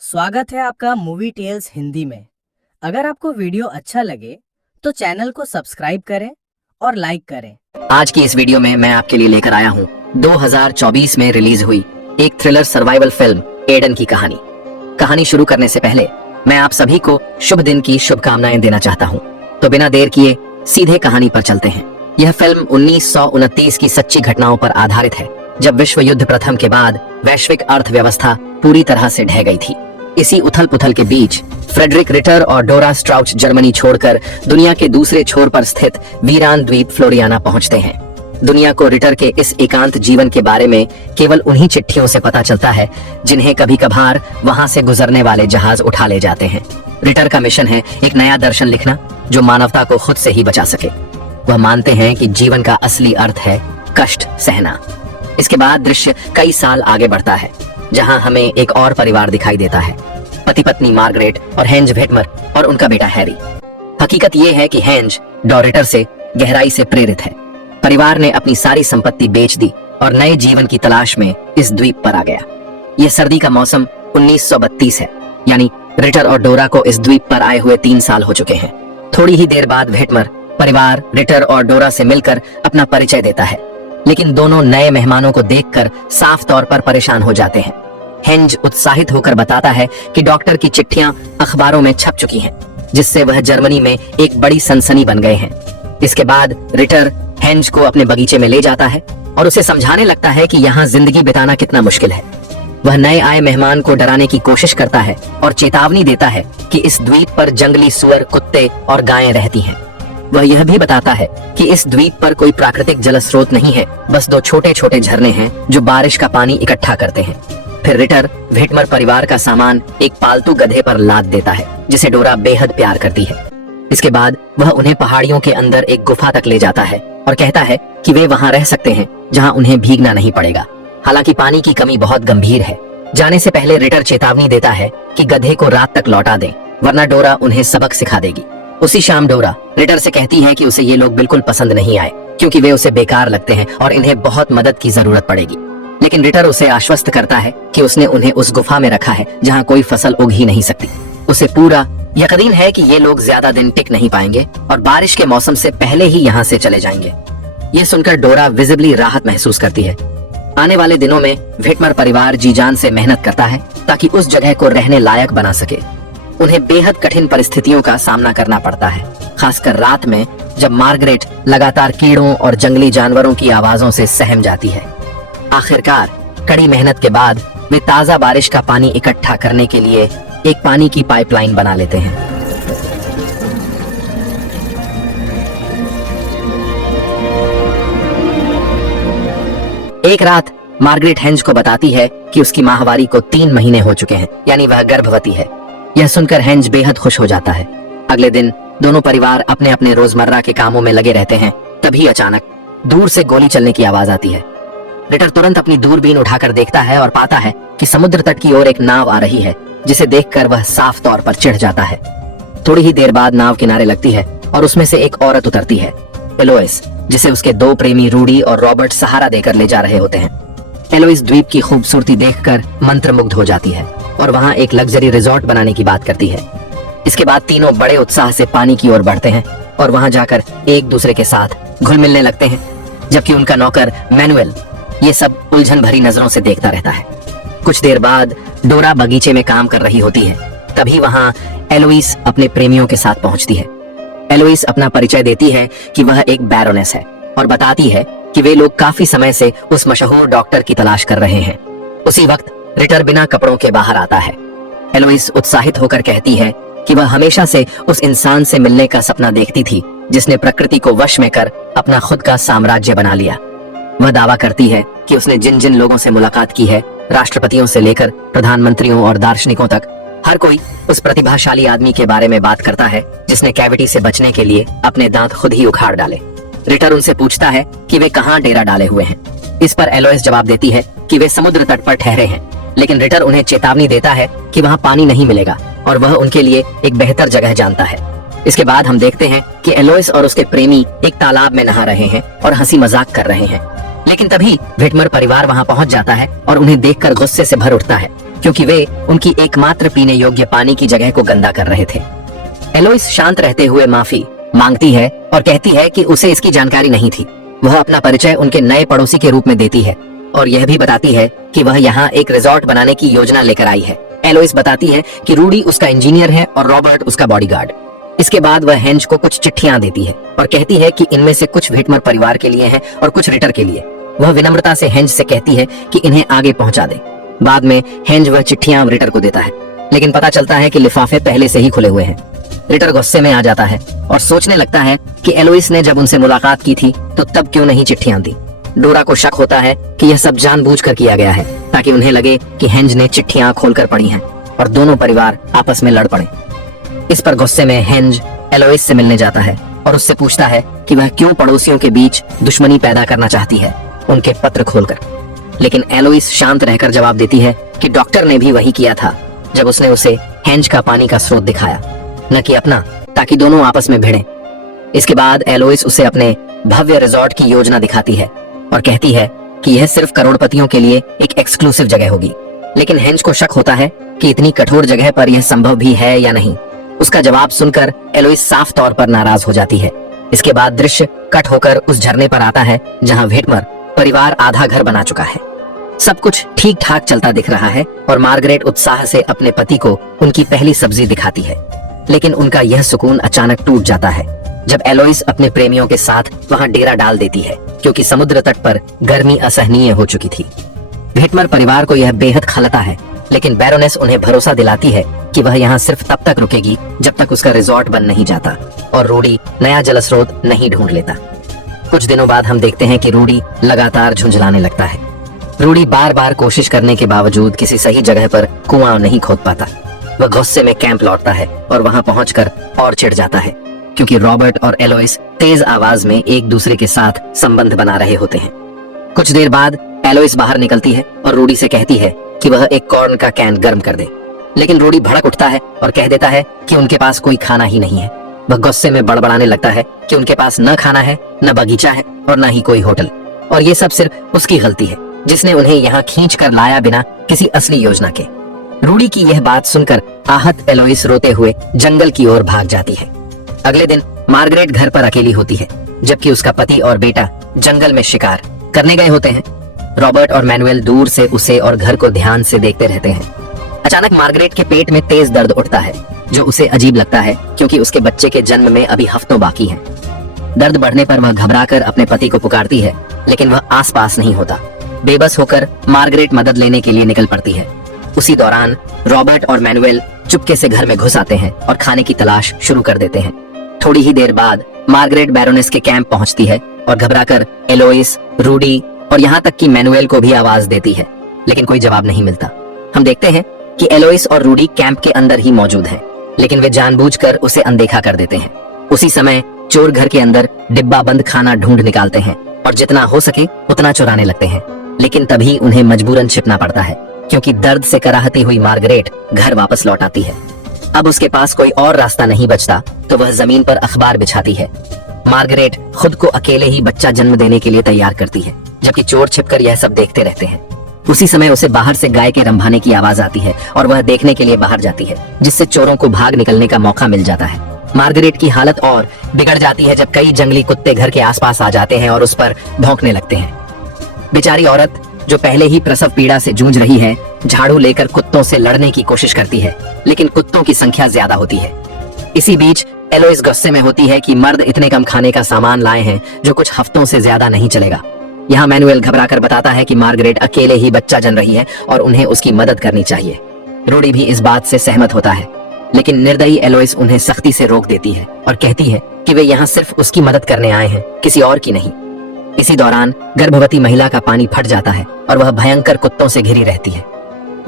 स्वागत है आपका मूवी टेल्स हिंदी में। अगर आपको वीडियो अच्छा लगे तो चैनल को सब्सक्राइब करें और लाइक करें। आज की इस वीडियो में मैं आपके लिए लेकर आया हूँ 2024 में रिलीज हुई एक थ्रिलर सर्वाइवल फिल्म एडन की कहानी। कहानी शुरू करने से पहले मैं आप सभी को शुभ दिन की शुभकामनाएं देना चाहता हूँ। तो बिना देर किए सीधे कहानी पर चलते हैं। यह फिल्म 1929 की सच्ची घटनाओं पर आधारित है, जब विश्व युद्ध प्रथम के बाद वैश्विक अर्थव्यवस्था पूरी तरह से ढह गई थी। इसी उथल पुथल के बीच फ्रेडरिक रिटर और डोरा स्ट्राउच जर्मनी छोड़कर दुनिया के दूसरे छोर पर स्थित वीरान द्वीप फ्लोरियाना पहुंचते हैं। दुनिया को रिटर के इस एकांत जीवन के बारे में केवल उन्हीं चिट्ठियों से पता चलता है जिन्हें कभी कभार वहां से गुजरने वाले जहाज उठा ले जाते हैं। रिटर का मिशन है एक नया दर्शन लिखना जो मानवता को खुद से ही बचा सके। वह मानते हैं कि जीवन का असली अर्थ है कष्ट सहना। इसके बाद दृश्य कई साल आगे बढ़ता है, जहां हमें एक और परिवार दिखाई देता है, पति पत्नी मार्गरेट और हेंज वेटमर और उनका बेटा हैरी। हकीकत यह है कि हेंज डॉरिटर से गहराई से प्रेरित है। परिवार ने अपनी सारी संपत्ति बेच दी और नए जीवन की तलाश में इस द्वीप पर आ गया। यह सर्दी का मौसम 1932 है, यानी रिटर और डोरा को इस द्वीप पर आए हुए 3 साल हो चुके हैं। थोड़ी ही देर बाद वेटमर परिवार रिटर और डोरा से मिलकर अपना परिचय देता है, लेकिन दोनों नए मेहमानों को देखकर साफ तौर पर परेशान हो जाते हैं। हेंज उत्साहित होकर बताता है कि डॉक्टर की चिट्ठियां अखबारों में छप चुकी हैं, जिससे वह जर्मनी में एक बड़ी सनसनी बन गए हैं। इसके बाद रिटर हेंज को अपने बगीचे में ले जाता है और उसे समझाने लगता है कि यहाँ जिंदगी बिताना कितना मुश्किल है। वह नए आए मेहमान को डराने की कोशिश करता है और चेतावनी देता है कि इस द्वीप पर जंगली सुअर, कुत्ते और गायें रहती हैं। वह यह भी बताता है कि इस द्वीप पर कोई प्राकृतिक जल स्रोत नहीं है, बस 2 छोटे छोटे झरने हैं जो बारिश का पानी इकट्ठा करते हैं। फिर रिटर वेटमर परिवार का सामान एक पालतू गधे पर लाद देता है, जिसे डोरा बेहद प्यार करती है। इसके बाद वह उन्हें पहाड़ियों के अंदर एक गुफा तक ले जाता है और कहता है कि वे वहां रह सकते हैं जहां उन्हें भीगना नहीं पड़ेगा। हालांकि पानी की कमी बहुत गंभीर है। जाने से पहले रिटर चेतावनी देता है कि गधे को रात तक लौटा दें, वरना डोरा उन्हें सबक सिखा देगी। उसी शाम डोरा रिटर से कहती है कि उसे ये लोग बिल्कुल पसंद नहीं आए, क्योंकि वे उसे बेकार लगते हैं और इन्हें बहुत मदद की जरूरत पड़ेगी। लेकिन रिटर उसे आश्वस्त करता है कि उसने उन्हें उस गुफा में रखा है जहां कोई फसल उग ही नहीं सकती। उसे पूरा यकीन है कि ये लोग ज्यादा दिन टिक नहीं पाएंगे और बारिश के मौसम से पहले ही यहाँ से चले जाएंगे। ये सुनकर डोरा विजिबली राहत महसूस करती है। आने वाले दिनों में वेटमर परिवार जी जान से मेहनत करता है ताकि उस जगह को रहने लायक बना सके। उन्हें बेहद कठिन परिस्थितियों का सामना करना पड़ता है, खासकर रात में जब मार्गरेट लगातार कीड़ों और जंगली जानवरों की आवाजों से सहम जाती है। आखिरकार कड़ी मेहनत के बाद वे ताजा बारिश का पानी इकट्ठा करने के लिए एक पानी की पाइपलाइन बना लेते हैं। एक रात मार्गरेट हेंज को बताती है कि उसकी माहवारी को 3 महीने हो चुके हैं, यानी वह गर्भवती है। यह सुनकर हेंज बेहद खुश हो जाता है। अगले दिन दोनों परिवार अपने अपने रोजमर्रा के कामों में लगे रहते हैं। तभी अचानक दूर से गोली चलने की आवाज आती है। रिटर तुरंत अपनी दूरबीन उठाकर देखता है और पाता है कि समुद्र तट की ओर एक नाव आ रही है, जिसे देखकर वह साफ तौर पर चिढ़ जाता है। थोड़ी ही देर बाद नाव किनारे लगती है और उसमें से एक औरत उतरती है, एलोइस, जिसे उसके 2 प्रेमी रूडी और रॉबर्ट सहारा देकर ले जा रहे होते हैं। एलोइस द्वीप की खूबसूरती देखकर मंत्रमुग्ध हो जाती है और वहां एक लग्जरी रिजॉर्ट बनाने की बात करती है। इसके बाद तीनों बड़े उत्साह से पानी की ओर बढ़ते हैं और वहां जाकर एक दूसरे के साथ घुल मिलने लगते हैं, जबकि उनका नौकर मैनुअल ये सब उलझन भरी नजरों से देखता रहता है। कुछ देर बाद डोरा बगीचे में काम कर रही होती है। तभी वहां एलोइस अपने प्रेमियों के साथ पहुंचती है। एलोइस अपना परिचय देती है कि वह एक बैरोनेस है और बताती है कि वे लोग काफी समय से उस मशहूर डॉक्टर की तलाश कर रहे हैं। उसी वक्त रिटर बिना कपड़ों के बाहर आता है। एलोइस उत्साहित होकर कहती है कि वह हमेशा से उस इंसान से मिलने का सपना देखती थी जिसने प्रकृति को वश में कर अपना खुद का साम्राज्य बना लिया। वह दावा करती है कि उसने जिन जिन लोगों से मुलाकात की है, राष्ट्रपतियों से लेकर प्रधानमंत्रियों और दार्शनिकों तक, हर कोई उस प्रतिभाशाली आदमी के बारे में बात करता है जिसने कैविटी से बचने के लिए अपने दांत खुद ही उखाड़ डाले। रिटर उनसे पूछता है कि वे कहाँ डेरा डाले हुए हैं। इस पर एलोइस जवाब देती है कि वे समुद्र तट पर ठहरे हैं, लेकिन रिटर उन्हें चेतावनी देता है कि वहाँ पानी नहीं मिलेगा और वह उनके लिए एक बेहतर जगह जानता है। इसके बाद हम देखते हैं कि एलोइस और उसके प्रेमी एक तालाब में नहा रहे हैं और हंसी मजाक कर रहे हैं। लेकिन तभी वेटमर परिवार वहां पहुंच जाता है और उन्हें देखकर गुस्से से भर उठता है। क्योंकि वे उनकी एकमात्र पीने योग्य पानी की जगह को गंदा कर रहे थे। एलोइस शांत रहते हुए माफी मांगती है और कहती है कि उसे इसकी जानकारी नहीं थी। वह अपना परिचय उनके नए पड़ोसी के रूप में देती है और यह भी बताती है कि वह यहाँ एक रिजॉर्ट बनाने की योजना लेकर आई है। एलोइस बताती है कि रूडी उसका इंजीनियर है और रॉबर्ट उसका बॉडीगार्ड। इसके बाद वह हेंज को कुछ चिट्ठियां देती है और कहती है कि इनमें से कुछ व्हिटमर परिवार के लिए हैं और कुछ रिटर के लिए। वह विनम्रता से हेंज से कहती है कि इन्हें आगे पहुंचा दे। बाद में हेंज वह चिट्ठियां रिटर को देता है, लेकिन पता चलता है कि लिफाफे पहले से ही खुले हुए हैं। रिटर गुस्से में आ जाता है और सोचने लगता है कि एलोइस ने जब उनसे मुलाकात की थी तो तब क्यों नहीं चिट्ठियां दी। डोरा को शक होता है कि यह सब जानबूझकर किया गया है ताकि उन्हें लगे कि हेंज ने चिट्ठियां खोलकर पढ़ी हैं और दोनों परिवार आपस में लड़ पड़े। इस पर गुस्से में हेंज एलोइस से मिलने जाता है और उससे पूछता है कि वह क्यों पड़ोसियों के बीच दुश्मनी पैदा करना चाहती है उनके पत्र खोलकर। लेकिन एलोइस शांत रहकर जवाब देती है कि डॉक्टर ने भी वही किया था जब उसने उसे हेंज का पानी का स्रोत दिखाया, न कि अपना, ताकि दोनों आपस में भिड़ें। इसके बाद एलोइस उसे अपने भव्य रिजॉर्ट की योजना दिखाती है और कहती है कि यह सिर्फ करोड़पतियों के लिए एक एक्सक्लूसिव जगह होगी। लेकिन हेंज को शक होता है कि इतनी कठोर जगह पर यह संभव भी है या नहीं। उसका जवाब सुनकर एलोइस साफ तौर पर नाराज हो जाती है। इसके बाद दृश्य कट होकर उस झरने पर आता है जहां व्हिटमर परिवार आधा घर बना चुका है। सब कुछ ठीक ठाक चलता दिख रहा है और मार्गरेट उत्साह से अपने पति को उनकी पहली सब्जी दिखाती है। लेकिन उनका यह सुकून अचानक टूट जाता है जब एलोइस अपने प्रेमियों के साथ वहां डेरा डाल देती है, क्योंकि समुद्र तट पर गर्मी असहनीय हो चुकी थी। व्हिटमर परिवार को यह बेहद खलता है, लेकिन बैरोनेस उन्हें भरोसा दिलाती है कि वह यहाँ सिर्फ तब तक रुकेगी जब तक उसका रिजॉर्ट बन नहीं जाता और रूडी नया जलस्रोत नहीं ढूंढ लेता। कुछ दिनों बाद हम देखते हैं कि रूडी लगातार झुंझलाने लगता है। रूडी बार बार कोशिश करने के बावजूद किसी सही जगह पर कुआं नहीं खोद पाता। वह गुस्से में कैंप लौटता है और वहां पहुंचकर और चिढ़ जाता है, क्योंकि रॉबर्ट और एलोइस तेज आवाज में एक दूसरे के साथ संबंध बना रहे होते हैं। कुछ देर बाद एलोइस बाहर निकलती है और रूडी से कहती है कि वह एक कॉर्न का कैन गर्म कर दे, लेकिन रूडी भड़क उठता है और कह देता है कि उनके पास कोई खाना ही नहीं है। वह गुस्से में बड़बड़ाने लगता है कि उनके पास न खाना है, न बगीचा है और न ही कोई होटल, और ये सब सिर्फ उसकी गलती है जिसने उन्हें यहाँ खींच कर लाया बिना किसी असली योजना के। रूडी की यह बात सुनकर आहत एलोइस रोते हुए जंगल की ओर भाग जाती है। अगले दिन मार्गरेट घर पर अकेली होती है, जबकि उसका पति और बेटा जंगल में शिकार करने गए होते हैं। रॉबर्ट और मैनुएल दूर से उसे और घर को ध्यान से देखते रहते हैं। अचानक मार्गरेट के पेट में तेज दर्द उठता है, जो उसे अजीब लगता है क्योंकि उसके बच्चे के जन्म में अभी हफ्तों बाकी हैं। दर्द बढ़ने पर वह घबराकर अपने पति को पुकारती है, लेकिन वह आसपास नहीं होता। बेबस होकर मार्गरेट मदद लेने के लिए निकल पड़ती है। उसी दौरान रॉबर्ट और मैनुएल चुपके से घर में घुस आते हैं और खाने की तलाश शुरू कर देते हैं। थोड़ी ही देर बाद मार्गरेट बैरोनेस के कैंप पहुंचती है और घबराकर एलोइस, रूडी और यहाँ तक कि मैनुएल को भी आवाज देती है, लेकिन कोई जवाब नहीं मिलता। हम देखते हैं कि एलोइस और रूडी कैंप के अंदर ही मौजूद हैं, लेकिन वे जानबूझकर उसे अनदेखा कर देते हैं। उसी समय चोर घर के अंदर डिब्बा बंद खाना ढूंढ निकालते हैं और जितना हो सके उतना चुराने लगते हैं, लेकिन तभी उन्हें मजबूरन छिपना पड़ता है, क्योंकि दर्द से कराहती हुई मार्गरेट घर वापस लौट आती है। अब उसके पास कोई और रास्ता नहीं बचता, तो वह जमीन पर अखबार बिछाती है। मार्गरेट खुद को अकेले ही बच्चा जन्म देने के लिए तैयार करती है, जबकि चोर छिपकर यह सब देखते रहते हैं। उसी समय उसे बाहर से गाय के रंभाने की आवाज आती है और वह देखने के लिए बाहर जाती है, जिससे चोरों को भाग निकलने का मौका मिल जाता है। मार्गरेट की हालत और बिगड़ जाती है जब कई जंगली कुत्ते घर के आसपास आ जाते हैं और उस पर भौंकने लगते हैं। बेचारी औरत, जो पहले ही प्रसव पीड़ा से जूझ रही है, झाड़ू लेकर कुत्तों से लड़ने की कोशिश करती है, लेकिन कुत्तों की संख्या ज्यादा होती है। इसी बीच एलोइस गुस्से में होती है कि मर्द इतने कम खाने का सामान लाए हैं जो कुछ हफ्तों से ज्यादा नहीं चलेगा। यहाँ मैनुएल घबराकर बताता है कि मार्गरेट अकेले ही बच्चा जन रही है और उन्हें उसकी मदद करनी चाहिए। रूडी भी इस बात से सहमत होता है, लेकिन निर्दयी एलोइस उन्हें सख्ती से रोक देती है और कहती है कि वे यहाँ सिर्फ उसकी मदद करने आए हैं, किसी और की नहीं। इसी दौरान गर्भवती महिला का पानी फट जाता है और वह भयंकर कुत्तों से घिरी रहती है।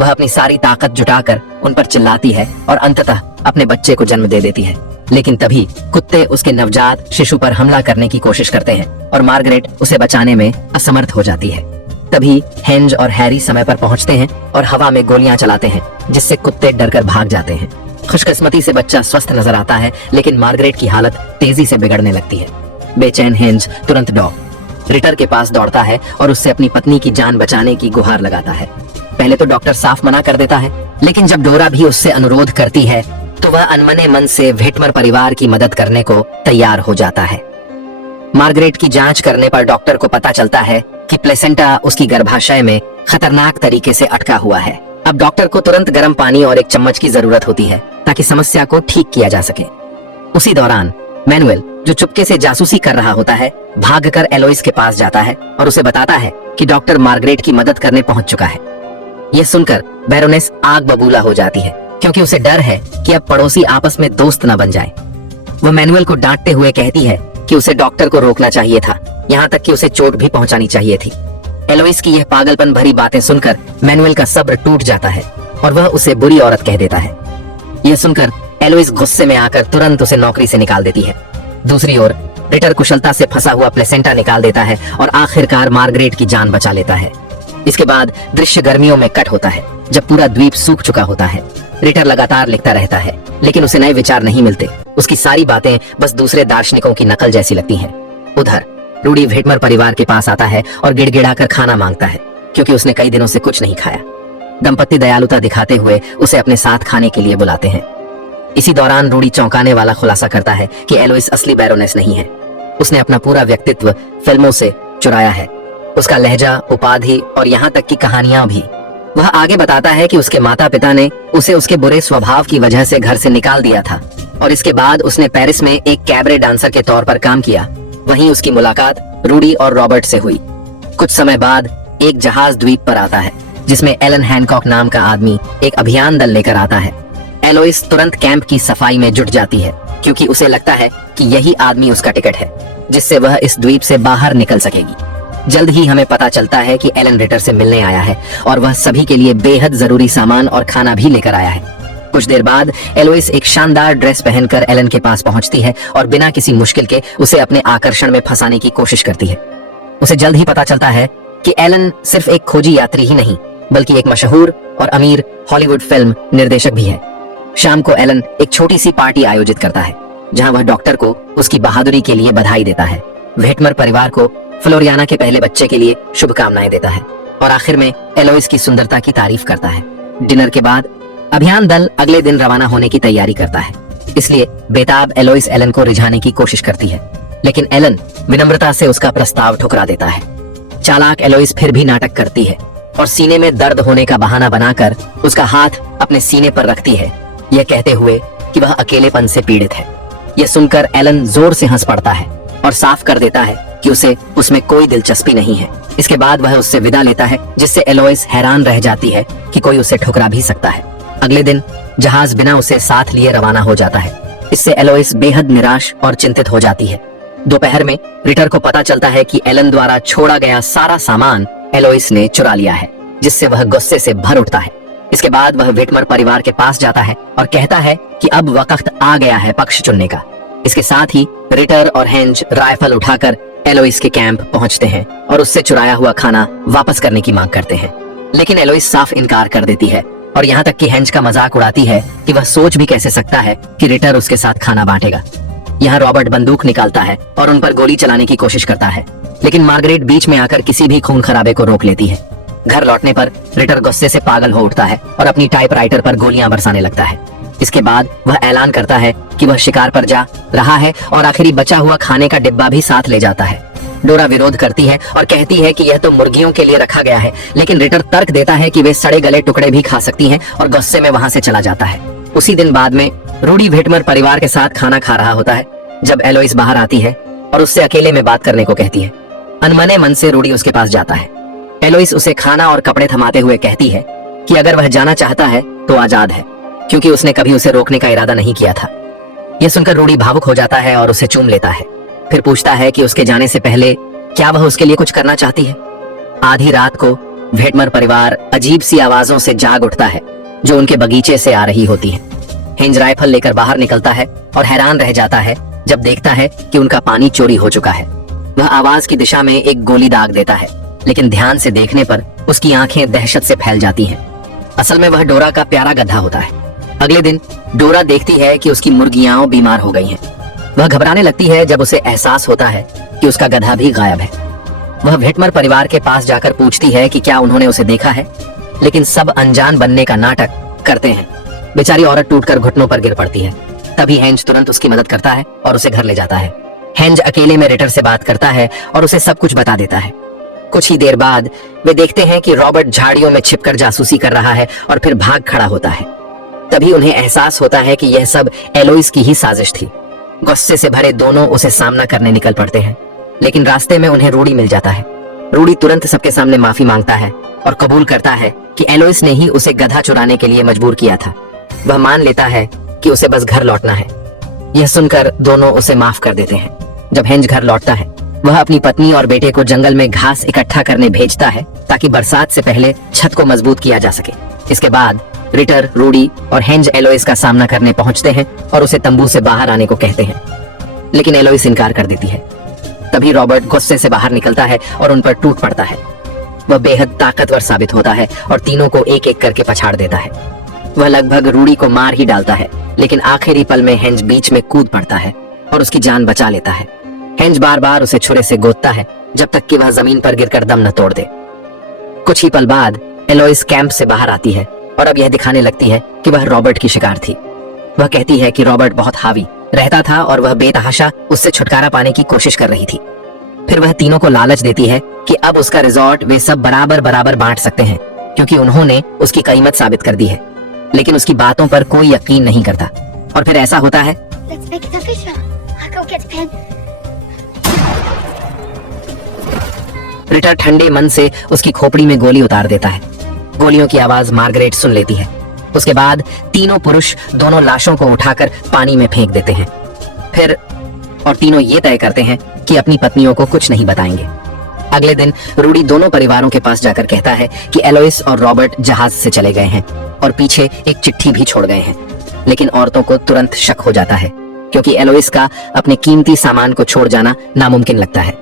वह अपनी सारी ताकत जुटाकर उन पर चिल्लाती है और अंततः अपने बच्चे को जन्म दे देती है, लेकिन तभी कुत्ते उसके नवजात शिशु पर हमला करने की कोशिश करते हैं और मार्गरेट उसे बचाने में असमर्थ हो जाती है। तभी हेंज और हैरी समय पर पहुंचते हैं और हवा में गोलियां चलाते हैं, जिससे कुत्ते डरकर भाग जाते हैं। खुशकिस्मती से बच्चा स्वस्थ नजर आता है, लेकिन मार्गरेट की हालत तेजी से बिगड़ने लगती है। बेचैन हेंज तुरंत रिटर के पास दौड़ता है और उससे अपनी पत्नी की जान बचाने की गुहार लगाता है। पहले तो डॉक्टर साफ मना कर देता है, लेकिन जब डोरा भी उससे अनुरोध करती है तो वह अनमने मन से व्हिटमर परिवार की मदद करने को तैयार हो जाता है। मार्गरेट की जांच करने पर डॉक्टर को पता चलता है कि प्लेसेंटा उसकी गर्भाशय में खतरनाक तरीके से अटका हुआ है। अब डॉक्टर को तुरंत गर्म पानी और एक चम्मच की जरूरत होती है ताकि समस्या को ठीक किया जा सके। उसी दौरान मैनुअल, जो चुपके से जासूसी कर रहा होता है, भागकर एलोइस के पास जाता है और उसे बताता है कि डॉक्टर मार्गरेट की मदद करने पहुंच चुका है। यह सुनकर बैरोनेस आग बबूला हो जाती है, क्योंकि उसे डर है कि अब पड़ोसी आपस में दोस्त न बन जाए। वह मैनुअल को डांटते हुए कहती है कि उसे डॉक्टर को रोकना चाहिए था, यहाँ तक कि उसे चोट भी पहुंचानी चाहिए थी। एलोइस की यह पागलपन भरी बातें सुनकर मैनुअल का सब्र टूट जाता है और वह उसे बुरी औरत कह देता है। यह सुनकर एलोइस गुस्से में आकर तुरंत उसे नौकरी से निकाल देती है। दूसरी ओर रिटर कुशलता से फंसा हुआ प्लेसेंटा निकाल देता है और आखिरकार मार्गरेट की जान बचा लेता है। इसके बाद दृश्य गर्मियों में कट होता है, जब पूरा द्वीप सूख चुका होता है। रिटर लगातार लिखता रहता है, लेकिन उसे नए विचार नहीं मिलते। उसकी सारी बातें बस दूसरे दार्शनिकों की नकल जैसी लगती हैं। उधर रूडी व्हिटमर परिवार के पास आता है और गिड़गिड़ाकर खाना मांगता है, क्योंकि उसने कई दिनों से कुछ नहीं खाया। दंपत्ति दयालुता दिखाते हुए उसे अपने साथ खाने के लिए बुलाते हैं। इसी दौरान रूडी चौंकाने वाला खुलासा करता है कि एलोइस असली बैरोनेस नहीं है। उसने अपना पूरा व्यक्तित्व फिल्मों से चुराया है, उसका लहजा, उपाधि और यहाँ तक की कहानियां भी। वह आगे बताता है कि उसके माता पिता ने उसे उसके बुरे स्वभाव की वजह से घर से निकाल दिया था और इसके बाद उसने पेरिस में एक कैबरे डांसर के तौर पर काम किया। वहीं उसकी मुलाकात रूडी और रॉबर्ट से हुई। कुछ समय बाद एक जहाज द्वीप पर आता है, जिसमें एलन हैनकॉक नाम का आदमी एक अभियान दल लेकर आता है। एलोइस तुरंत कैंप की सफाई में जुट जाती है, क्योंकि उसे लगता है कि यही आदमी उसका टिकट है, जिससे वह इस द्वीप से बाहर निकल सकेगी। जल्द ही हमें पता चलता है कि एलन रिटर से मिलने आया है और वह सभी के लिए बेहद जरूरी सामान और खाना भी लेकर आया है। कुछ देर बाद एलोइस एक शानदार ड्रेस पहनकर एलन के पास पहुंचती है और बिना किसी मुश्किल के उसे अपने आकर्षण में फंसाने की कोशिश करती है। उसे जल्द ही पता चलता है कि एलन सिर्फ एक खोजी यात्री ही नहीं, बल्कि एक मशहूर और अमीर हॉलीवुड फिल्म निर्देशक भी है। शाम को एलन एक छोटी सी पार्टी आयोजित करता है, जहां वह डॉक्टर को उसकी बहादुरी के लिए बधाई देता है, व्हिटमर परिवार को फ्लोरियाना के पहले बच्चे के लिए शुभकामनाएं देता है और आखिर में एलोइस की सुंदरता की तारीफ करता है। डिनर के बाद अभियान दल अगले दिन रवाना होने की तैयारी करता है, इसलिए बेताब एलोइस एलन को रिझाने की कोशिश करती है, लेकिन एलन विनम्रता से उसका प्रस्ताव ठुकरा देता है। चालाक एलोइस फिर भी नाटक करती है और सीने में दर्द होने का बहाना बनाकर उसका हाथ अपने सीने पर रखती है, यह कहते हुए कि वह अकेलेपन से पीड़ित है। यह सुनकर एलन जोर से हंस पड़ता है और साफ कर देता है कि उसे उसमें कोई दिलचस्पी नहीं है। इसके बाद वह उससे विदा लेता है, जिससे एलोइस हैरान रह जाती है कि कोई उसे ठुकरा भी सकता है। अगले दिन जहाज बिना उसे साथ लिए रवाना हो जाता है। इससे एलोइस बेहद निराश और चिंतित हो जाती है। दोपहर में रिटर को पता चलता है कि एलन द्वारा छोड़ा गया सारा सामान एलोइस ने चुरा लिया है, जिससे वह गुस्से से भर उठता है। इसके बाद वह व्हिटमर परिवार के पास जाता है और कहता है कि अब वक्त आ गया है पक्ष चुनने का। इसके साथ ही रिटर और हेंज राइफल उठाकर एलोइस के कैंप पहुंचते हैं और उससे चुराया हुआ खाना वापस करने की मांग करते हैं, लेकिन एलोइस साफ इनकार कर देती है और यहाँ तक कि हेंज का मजाक उड़ाती है कि वह सोच भी कैसे सकता है कि रिटर उसके साथ खाना बांटेगा। यहाँ रॉबर्ट बंदूक निकालता है और उन पर गोली चलाने की कोशिश करता है, लेकिन मार्गरेट बीच में आकर किसी भी खून खराबे को रोक लेती है। घर लौटने पर रिटर गुस्से से पागल हो उठता है और अपनी टाइपराइटर पर गोलियां बरसाने लगता है। इसके बाद वह ऐलान करता है कि वह शिकार पर जा रहा है और आखिरी बचा हुआ खाने का डिब्बा भी साथ ले जाता है। डोरा विरोध करती है और कहती है कि यह तो मुर्गियों के लिए रखा गया है, लेकिन रिटर तर्क देता है कि वे सड़े गले टुकड़े भी खा सकती हैं और गुस्से में वहां से चला जाता है। उसी दिन बाद में रूडी व्हिटमर परिवार के साथ खाना खा रहा होता है, जब एलोइस बाहर आती है और उससे अकेले में बात करने को कहती है। अनमने मन से रूडी उसके पास जाता है। एलोइस उसे खाना और कपड़े थमाते हुए कहती है कि अगर वह जाना चाहता है तो आजाद है, क्योंकि उसने कभी उसे रोकने का इरादा नहीं किया था। यह सुनकर रूडी भावुक हो जाता है और उसे चूम लेता है। फिर पूछता है कि उसके जाने से पहले क्या वह उसके लिए कुछ करना चाहती है। आधी रात को व्हिटमर परिवार अजीब सी आवाजों से जाग उठता है, जो उनके बगीचे से आ रही होती है। हेंज राइफल लेकर बाहर निकलता है और हैरान रह जाता है जब देखता है कि उनका पानी चोरी हो चुका है। वह आवाज की दिशा में एक गोली दाग देता है, लेकिन ध्यान से देखने पर उसकी आंखें दहशत से फैल जाती हैं। असल में वह डोरा का प्यारा गधा होता है। अगले दिन डोरा देखती है कि उसकी मुर्गियां बीमार हो गई हैं। वह घबराने लगती है जब उसे एहसास होता है कि उसका गधा भी गायब है। वह व्हिटमर परिवार के पास जाकर पूछती है कि क्या उन्होंने उसे देखा है, लेकिन सब अनजान बनने का नाटक करते हैं। बेचारी औरत टूटकर घुटनों पर गिर पड़ती है। तभी हेंज तुरंत उसकी मदद करता है और उसे घर ले जाता है। हेंज अकेले में रिटर से बात करता है और उसे सब कुछ बता देता है। कुछ ही देर बाद वे देखते हैं कि रॉबर्ट झाड़ियों में छिपकर जासूसी कर रहा है और फिर भाग खड़ा होता है। तभी उन्हें एहसास होता है कि यह सब एलोइस की ही साजिश थी। गुस्से से भरे दोनों उसे सामना करने निकल पड़ते हैं, लेकिन रास्ते में उन्हें रूडी मिल जाता है। रूडी तुरंत सबके सामने माफी मांगता है और कबूल करता है कि एलोइस ने ही उसे गधा चुराने के लिए मजबूर किया था। वह मान लेता है कि उसे बस घर लौटना है। यह सुनकर दोनों उसे माफ कर देते हैं। जब हेंज घर लौटता है, वह अपनी पत्नी और बेटे को जंगल में घास इकट्ठा करने भेजता है ताकि बरसात से पहले छत को मजबूत किया जा सके। इसके बाद रिटर, रूडी और हेंज एलोइस का सामना करने पहुंचते हैं और उसे तंबू से बाहर आने को कहते हैं, लेकिन एलोइस इनकार कर देती है। तभी रॉबर्ट गुस्से से बाहर निकलता है और उन पर टूट पड़ता है। वह बेहद ताकतवर साबित होता है और तीनों को एक एक करके पछाड़ देता है। वह लगभग रूडी को मार ही डालता है, लेकिन आखिरी पल में हेंज बीच में कूद पड़ता है और उसकी जान बचा लेता है। हेंज बार बार उसे छुरे से गोदता है जब तक कि वह जमीन पर गिरकर दम न तोड़ दे। कुछ ही पल बाद एलोइस कैंप से बाहर आती है और अब यह दिखाने लगती है कि वह रॉबर्ट की शिकार थी। वह कहती है कि रॉबर्ट बहुत हावी रहता था और वह बेतहाशा उससे छुटकारा पाने की कोशिश कर रही थी। फिर वह तीनों को लालच देती है कि अब उसका रिजॉर्ट वे सब बराबर बराबर बांट सकते हैं, क्योंकि उन्होंने उसकी कीमत साबित कर दी है। लेकिन उसकी बातों पर कोई यकीन नहीं करता और फिर ऐसा होता है। रिटर ठंडे मन से उसकी खोपड़ी में गोली उतार देता है। गोलियों की आवाज मार्गरेट सुन लेती है। उसके बाद तीनों पुरुष दोनों लाशों को उठाकर पानी में फेंक देते हैं। फिर और तीनों ये तय करते हैं कि अपनी पत्नियों को कुछ नहीं बताएंगे। अगले दिन रूडी दोनों परिवारों के पास जाकर कहता है कि एलोइस और रॉबर्ट जहाज से चले गए हैं और पीछे एक चिट्ठी भी छोड़ गए हैं। लेकिन औरतों को तुरंत शक हो जाता है, क्योंकि एलोइस का अपने कीमती सामान को छोड़ जाना नामुमकिन लगता है।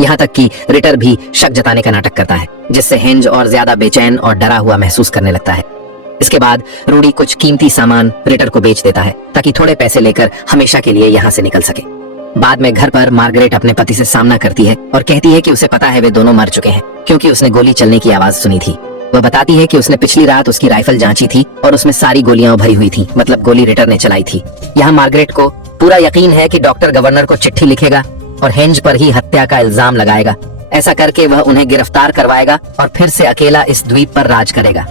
यहाँ तक कि रिटर भी शक जताने का नाटक करता है, जिससे हेंज और ज्यादा बेचैन और डरा हुआ महसूस करने लगता है। इसके बाद रूडी कुछ कीमती सामान रिटर को बेच देता है ताकि थोड़े पैसे लेकर हमेशा के लिए यहाँ से निकल सके। बाद में घर पर मार्गरेट अपने पति से सामना करती है और कहती है कि उसे पता है वे दोनों मर चुके हैं, क्योंकि उसने गोली चलने की आवाज सुनी थी। वह बताती है कि उसने पिछली रात उसकी राइफल जांची थी और उसमें सारी गोलियां भरी हुई थी, मतलब गोली रिटर ने चलाई थी। यहाँ मार्गरेट को पूरा यकीन है कि डॉक्टर गवर्नर को चिट्ठी लिखेगा और हेंज पर ही हत्या का इल्जाम लगाएगा। ऐसा करके वह उन्हें गिरफ्तार करवाएगा और फिर से अकेला इस द्वीप पर राज करेगा।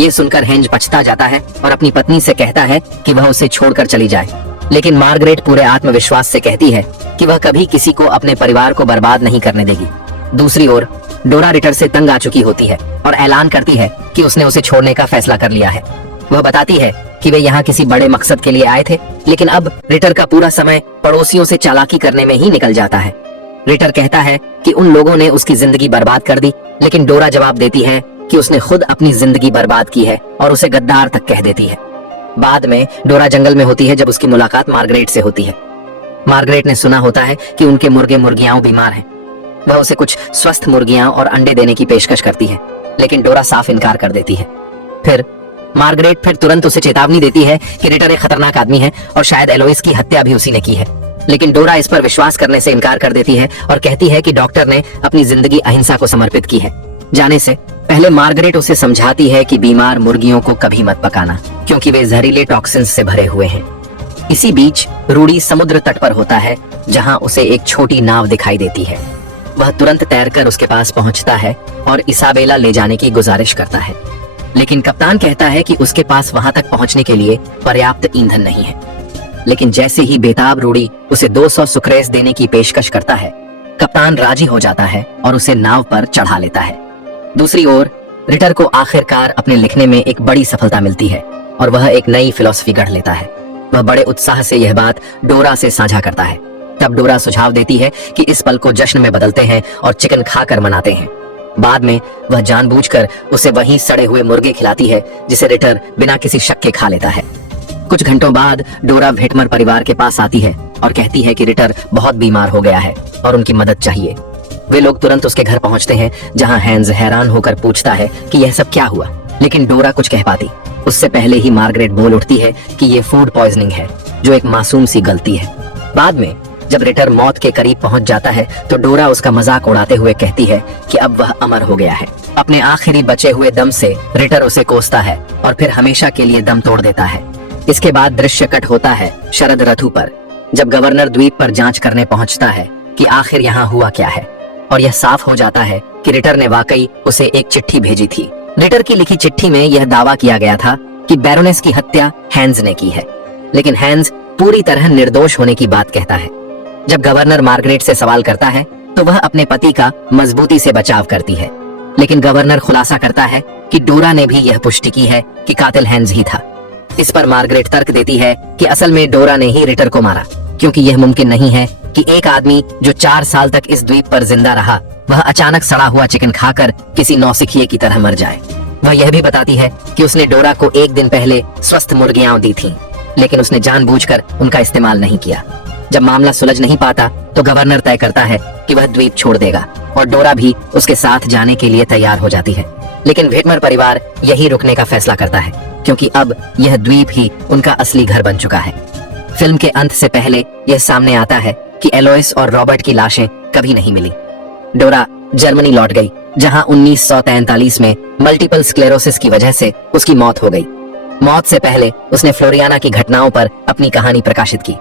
ये सुनकर हेंज पछता जाता है और अपनी पत्नी से कहता है कि वह उसे छोड़कर चली जाए, लेकिन मार्गरेट पूरे आत्मविश्वास से कहती है कि वह कभी किसी को अपने परिवार को बर्बाद नहीं करने देगी। दूसरी ओर डोरा रिटर से तंग आ चुकी होती है और ऐलान करती है कि उसने उसे छोड़ने का फैसला कर लिया है। वह बताती है कि वे यहाँ किसी बड़े मकसद के लिए आए थे, लेकिन अब रिटर का पूरा समय पड़ोसियों से चालाकी करने में ही निकल जाता है। रिटर कहता है कि उन लोगों ने उसकी जिंदगी बर्बाद कर दी, लेकिन डोरा जवाब देती है कि उसने खुद अपनी जिंदगी बर्बाद की है और उसे गद्दार तक कह देती है। बाद में डोरा जंगल में होती है जब उसकी मुलाकात मार्गरेट से होती है। मार्गरेट ने सुना होता है कि उनके मुर्गे मुर्गियां बीमार हैं। वह उसे कुछ स्वस्थ मुर्गियां और अंडे देने की पेशकश करती है, लेकिन डोरा साफ इनकार कर देती है। फिर मार्गरेट फिर तुरंत उसे चेतावनी देती है कि रिटर एक खतरनाक आदमी है और शायद एलोइस की हत्या भी उसी ने की है, लेकिन डोरा इस पर विश्वास करने से इनकार कर देती है और कहती है कि डॉक्टर ने अपनी जिंदगी अहिंसा को समर्पित की है। जाने से पहले मार्गरेट उसे समझाती है कि बीमार मुर्गियों को कभी मत पकाना, क्योंकि वे जहरीले टॉक्सिन्स से भरे हुए हैं। इसी बीच रूडी समुद्र तट पर होता है, जहां उसे एक छोटी नाव दिखाई देती है। वह तुरंत तैरकर उसके पास पहुंचता है और इसाबेला ले जाने की गुजारिश करता है, लेकिन कप्तान कहता है कि उसके पास वहां तक पहुंचने के लिए पर्याप्त ईंधन नहीं है। लेकिन जैसे ही बेताब रूडी उसे 200 सुक्रेस देने की पेशकश करता है, कप्तान राजी हो जाता है और उसे नाव पर चढ़ा लेता है। दूसरी ओर रिटर को आखिरकार अपने लिखने में एक बड़ी सफलता मिलती है और वह एक नई फिलॉसफी गढ़ लेता है। वह बड़े उत्साह से यह बात डोरा से साझा करता है। तब डोरा सुझाव देती है कि इस पल को जश्न में बदलते हैं और चिकन खाकर मनाते हैं। बाद में वह जानबूझकर उसे वहीं सड़े हुए मुर्गे खिलाती है, जिसे रिटर बिना किसी शक के खा लेता है। कुछ घंटों बाद डोरा भेटमर परिवार के पास आती है और कहती है कि रिटर बहुत बीमार हो गया है और उनकी मदद चाहिए। वे लोग तुरंत उसके घर पहुंचते हैं, जहां हैंज हैरान होकर पूछता है कि यह सब क्या हुआ, लेकिन डोरा कुछ कह पाती उससे पहले ही मार्गरेट बोल उठती है कि यह फूड पॉइजनिंग है, जो एक मासूम सी गलती है। बाद में जब रिटर मौत के करीब पहुंच जाता है तो डोरा उसका मजाक उड़ाते हुए कहती है कि अब वह अमर हो गया है। अपने आखिरी बचे हुए दम से रिटर उसे कोसता है और फिर हमेशा के लिए दम तोड़ देता है। इसके बाद दृश्य कट होता है शरद ऋतु पर, जब गवर्नर द्वीप पर जांच करने पहुंचता है कि आखिर यहाँ हुआ क्या है, और यह साफ हो जाता है कि रिटर ने वाकई उसे एक चिट्ठी भेजी थी। रिटर की लिखी चिट्ठी में यह दावा किया गया था कि बैरोनेस की हत्या हैंस ने की है, लेकिन हैंस पूरी तरह निर्दोष होने की बात कहता है। जब गवर्नर मार्गरेट से सवाल करता है तो वह अपने पति का मजबूती से बचाव करती है, लेकिन गवर्नर खुलासा करता है कि डोरा ने भी यह पुष्टि की है कि कातिल हैंस ही था। इस पर मार्गरेट तर्क देती है कि असल में डोरा ने ही रिटर को मारा, क्योंकि यह मुमकिन नहीं है कि एक आदमी जो 4 साल तक इस द्वीप पर जिंदा रहा वह अचानक सड़ा हुआ चिकन खाकर किसी नौसिखिए की तरह मर जाए। वह यह भी बताती है कि उसने डोरा को 1 दिन पहले स्वस्थ मुर्गियां दी थीं, लेकिन उसने जानबूझकर उनका इस्तेमाल नहीं किया। जब मामला सुलझ नहीं पाता तो गवर्नर तय करता है कि वह द्वीप छोड़ देगा और डोरा भी उसके साथ जाने के लिए तैयार हो जाती है। लेकिन व्हिटमर परिवार यही रुकने का फैसला करता है, क्योंकि अब यह द्वीप ही उनका असली घर बन चुका है। फिल्म के अंत से पहले यह सामने आता है कि एलोइस और रॉबर्ट की लाशें कभी नहीं मिली। डोरा जर्मनी लौट गई, जहां 1943 में मल्टीपल स्क्लेरोसिस की वजह से उसकी मौत हो गई। मौत से पहले उसने फ्लोरियाना की घटनाओं पर अपनी कहानी प्रकाशित की।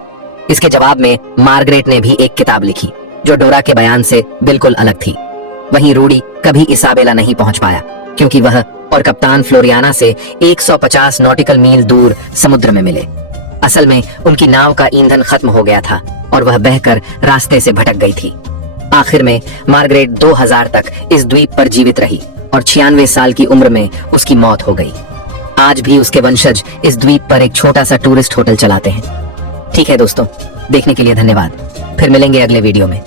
इसके जवाब में मार्गरेट ने भी एक किताब लिखी जो डोरा के बयान से बिल्कुल अलग थी। वहीं रूडी कभी इसाबेला नहीं पहुंच पाया, क्योंकि वह और कप्तान फ्लोरियाना से 150 नॉटिकल मील दूर समुद्र में मिले। असल में उनकी नाव का ईंधन खत्म हो गया था और वह बहकर रास्ते से भटक गई थी। आखिर में मार्गरेट 2000 तक इस द्वीप पर जीवित रही और 96 साल की उम्र में उसकी मौत हो गई। आज भी उसके वंशज इस द्वीप पर एक छोटा सा टूरिस्ट होटल चलाते हैं। ठीक है दोस्तों, देखने के लिए धन्यवाद। फिर मिलेंगे अगले वीडियो में।